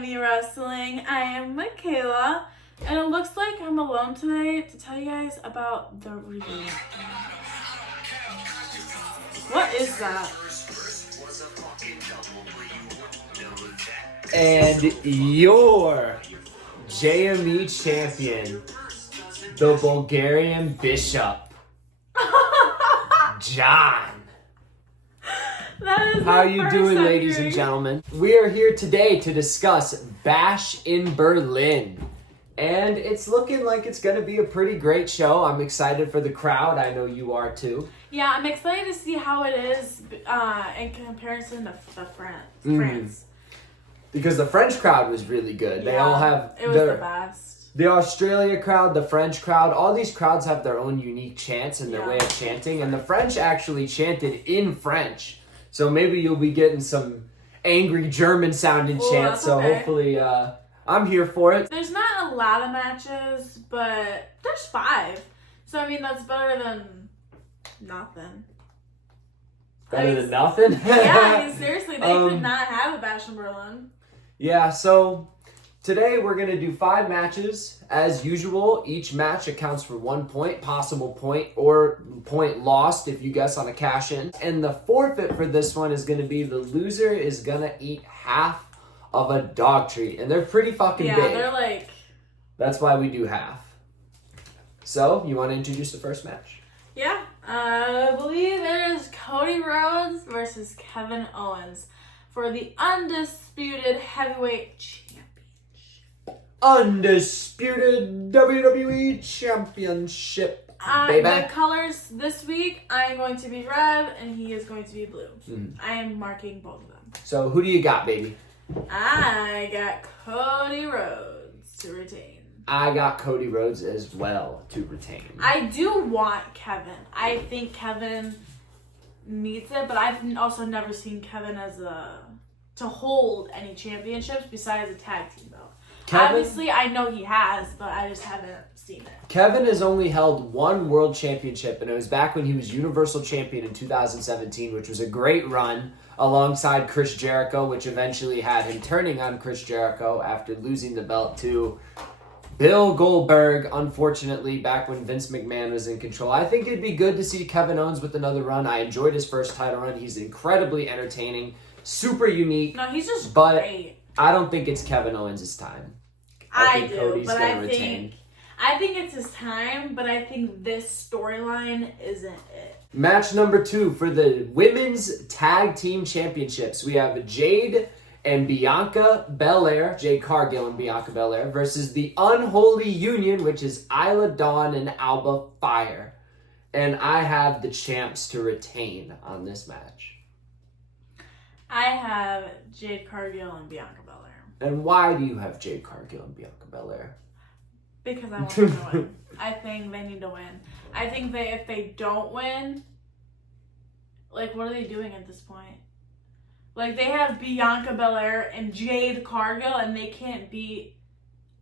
JME Wrestling. I am Makayla, and it looks like I'm alone today to tell you guys about the review. What is that? And your JME champion, the Bulgarian Bishop, John. How are you doing, ladies and gentlemen? We are here today to discuss Bash in Berlin. And it's looking like it's going to be a pretty great show. I'm excited for the crowd. I know you are too. Yeah, I'm excited to see how it is in comparison to France. Because the French crowd was really good. Yeah, they all have it was the best. The Australia crowd, the French crowd, all these crowds have their own unique chants and their way of chanting. And the French actually chanted in French. So maybe you'll be getting some angry German sounding chants. So hopefully I'm here for it. There's not a lot of matches, but there's 5. So I mean that's better than nothing. Better than nothing? Yeah, I mean seriously, they could not have a Bash in Berlin. Yeah, so today we're going to do 5 matches. As usual, each match accounts for 1 point, possible point, or point lost if you guess on a cash-in. And the forfeit for this one is going to be the loser is going to eat half of a dog treat. And they're pretty fucking big. Yeah, they're like... That's why we do half. So, you want to introduce the first match? Yeah, I believe it is Cody Rhodes versus Kevin Owens for the undisputed heavyweight championship. Undisputed WWE Championship, baby. The colors this week, I am going to be red and he is going to be blue. I am marking both of them. So who do you got, baby? I got Cody Rhodes to retain. I got Cody Rhodes as well to retain. I do want Kevin. I think Kevin needs it, but I've also never seen Kevin to hold any championships besides a tag team belt. Obviously, I know he has, but I just haven't seen it. Kevin has only held 1 world championship, and it was back when he was Universal Champion in 2017, which was a great run alongside Chris Jericho, which eventually had him turning on Chris Jericho after losing the belt to Bill Goldberg, unfortunately, back when Vince McMahon was in control. I think it'd be good to see Kevin Owens with another run. I enjoyed his first title run. He's incredibly entertaining, super unique. No, he's just great. I don't think it's Kevin Owens' time. I think Cody's gonna retain. I think it's his time, but I think this storyline isn't it. Match number 2 for the Women's Tag Team Championships. We have Jade and Bianca Belair, Jade Cargill and Bianca Belair, versus the Unholy Union, which is Isla Dawn and Alba Fire. And I have the champs to retain on this match. I have Jade Cargill and Bianca Belair. And why do you have Jade Cargill and Bianca Belair? Because I want them to win. I think they need to win. I think if they don't win, like, what are they doing at this point? Like, they have Bianca Belair and Jade Cargill, and they can't beat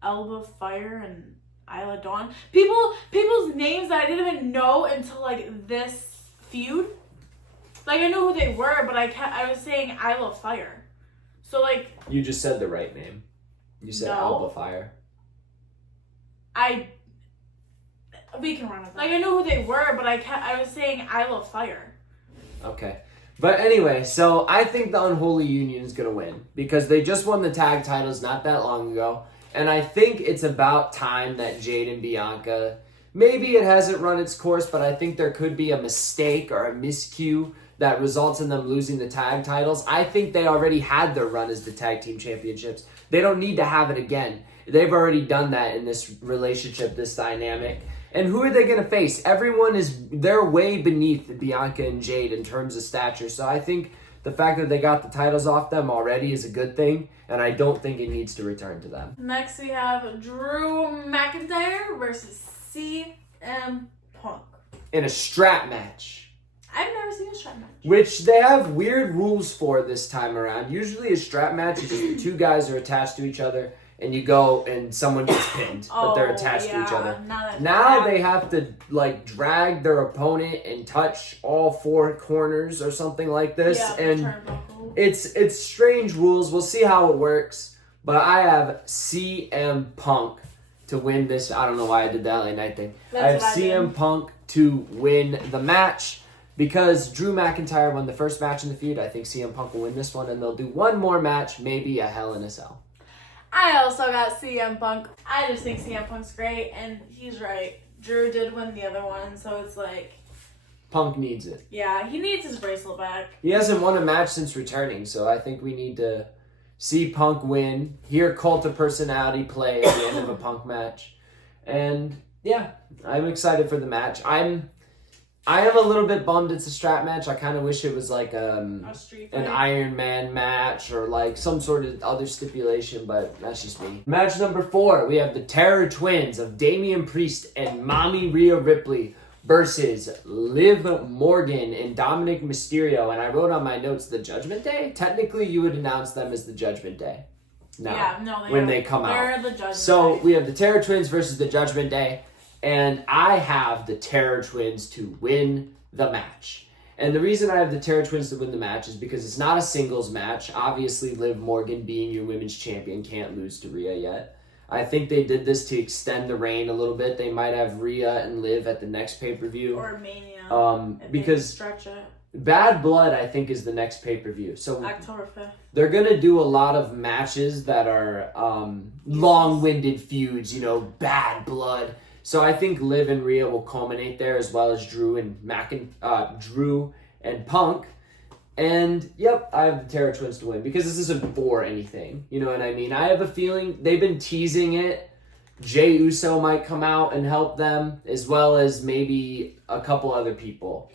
Alba Fire and Isla Dawn. People's names that I didn't even know until, like, this feud. Like, I knew who they were, but I was saying Isla Fire. So, like... You just said the right name. You said Alba Fire. We can run with that. Like, I knew who they were, but I was saying Isla Fire. Okay. But anyway, so I think the Unholy Union is going to win. Because they just won the tag titles not that long ago. And I think it's about time that Jade and Bianca... Maybe it hasn't run its course, but I think there could be a mistake or a miscue that results in them losing the tag titles. I think they already had their run as the tag team championships. They don't need to have it again. They've already done that in this relationship, this dynamic. And who are they going to face? They're way beneath Bianca and Jade in terms of stature. So I think the fact that they got the titles off them already is a good thing. And I don't think it needs to return to them. Next we have Drew McIntyre versus CM Punk. In a strap match. I've never seen a strap match. Which they have weird rules for this time around. Usually a strap match is just the 2 guys are attached to each other and you go and someone gets pinned, but they're attached to each other. Now they have to like drag their opponent and touch all 4 corners or something like this. And it's strange rules. We'll see how it works. But I have CM Punk to win this. I don't know why I did that late night thing. I have CM Punk to win the match because Drew McIntyre won the first match in the feud. I think CM Punk will win this one, and they'll do one more match, maybe a Hell in a Cell. I also got CM Punk. I just think CM Punk's great, and he's right. Drew did win the other one, so it's like... Punk needs it. Yeah, he needs his bracelet back. He hasn't won a match since returning, so I think we need to see Punk win, hear Cult of Personality play at the end of a Punk match. And, yeah, I'm excited for the match. I am a little bit bummed it's a strap match. I kind of wish it was like a street fight, an Iron Man match or like some sort of other stipulation, but that's just me. Match number 4, we have the Terror Twins of Damian Priest and Mommy Rhea Ripley versus Liv Morgan and Dominic Mysterio. And I wrote on my notes the Judgment Day. Technically, you would announce them as the Judgment Day. When they come out. The Judgment so Day. We have the Terror Twins versus the Judgment Day. And I have the Terror Twins to win the match. And the reason I have the Terror Twins to win the match is because it's not a singles match. Obviously, Liv Morgan, being your women's champion, can't lose to Rhea yet. I think they did this to extend the reign a little bit. They might have Rhea and Liv at the next pay-per-view. Or Mania. Because stretch it. Bad Blood, I think, is the next pay-per-view. So October 5th. They're going to do a lot of matches that are long-winded feuds, Bad Blood. So I think Liv and Rhea will culminate there, as well as Drew and Punk. And, yep, I have the Terror Twins to win because this isn't for anything. You know what I mean? I have a feeling they've been teasing it. Jey Uso might come out and help them, as well as maybe a couple other people.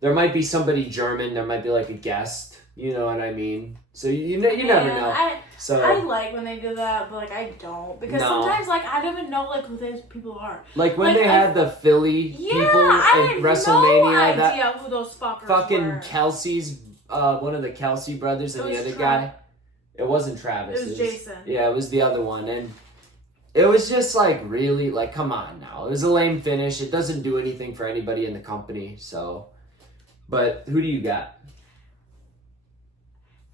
There might be somebody German. There might be like a guest. You know what I mean? So you never know. I like when they do that, but I don't, because sometimes I don't even know who those people are. Like when they had the Philly people at WrestleMania. No idea who those fuckers fucking were. Kelsey's one of the Kelsey brothers and the other guy. It wasn't Travis. It was Jason. Yeah, it was the other one, and it was just really come on now. It was a lame finish. It doesn't do anything for anybody in the company. So, but who do you got?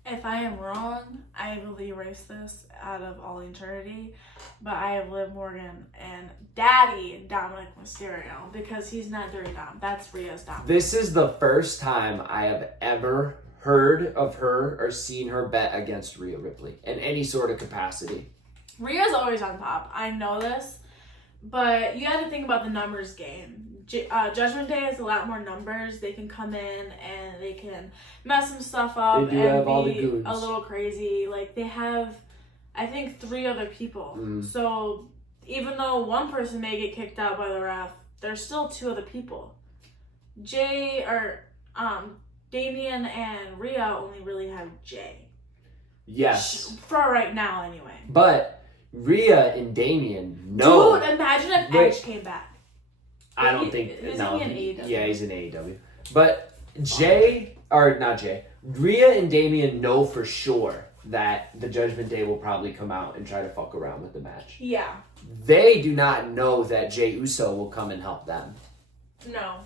If I am wrong, I will erase this out of all eternity. But I have Liv Morgan and Daddy Dominic Mysterio because he's not Dirty Dom. That's Rhea's Dom. This is the first time I have ever heard of her or seen her bet against Rhea Ripley in any sort of capacity. Rhea's always on top. I know this. But you have to think about the numbers game. Judgment Day has a lot more numbers. They can come in and they can mess some stuff up and be a little crazy. They have, I think, 3 other people. So even though one person may get kicked out by the ref, there's still 2 other people. Damian and Rhea only really have Jay. Yes. For right now, anyway. But Rhea and Damian, no. Dude, imagine if Edge came back. I don't think. Isn't he in AEW? Yeah, he's in AEW. But Rhea and Damian know for sure that the Judgment Day will probably come out and try to fuck around with the match. Yeah. They do not know that Jey Uso will come and help them. No.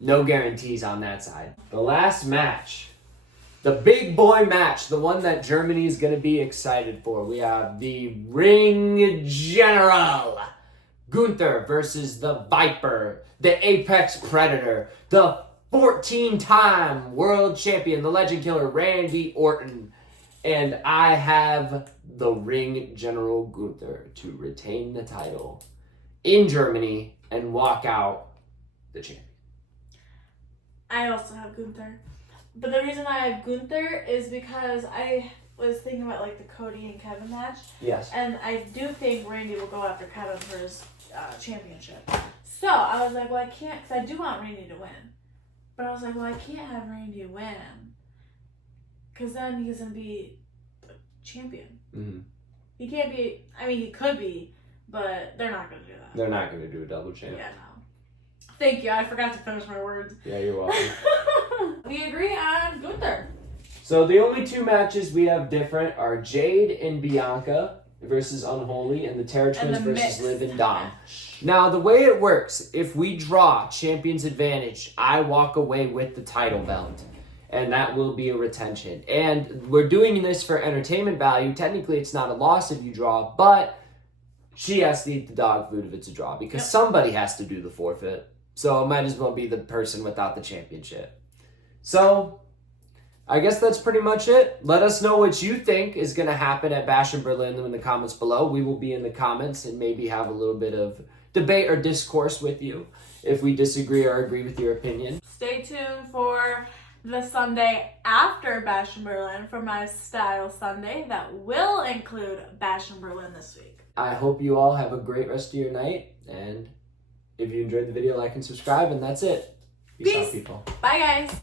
No guarantees on that side. The last match. The big boy match. The one that Germany is going to be excited for. We have the Ring General. Gunther versus the Viper, the Apex Predator, the 14-time world champion, the legend killer, Randy Orton. And I have the Ring General Gunther to retain the title in Germany and walk out the champion. I also have Gunther. But the reason I have Gunther is because I was thinking about the Cody and Kevin match. Yes. And I do think Randy will go after Kevin for his championship. So I was like, well, I can't, because I do want Randy to win. But I was like, well, I can't have Randy win, because then he's going to be the champion. Mm-hmm. He can't be, he could be, but they're not going to do that. They're not going to do a double champ. Yeah, no. Thank you. I forgot to finish my words. Yeah, you're welcome. We agree on Gunther. So the only 2 matches we have different are Jade and Bianca versus Unholy, and the Terror Twins versus Liv and Dom. Now, the way it works, if we draw Champion's Advantage, I walk away with the title belt. and that will be a retention. And we're doing this for entertainment value. Technically, it's not a loss if you draw, but she has to eat the dog food if it's a draw because somebody has to do the forfeit. So it might as well be the person without the championship. So I guess that's pretty much it. Let us know what you think is going to happen at Bash in Berlin in the comments below. We will be in the comments and maybe have a little bit of debate or discourse with you if we disagree or agree with your opinion. Stay tuned for the Sunday after Bash in Berlin for my Style Sunday that will include Bash in Berlin this week. I hope you all have a great rest of your night, and if you enjoyed the video, like and subscribe, and that's it. Peace out, people. Bye, guys.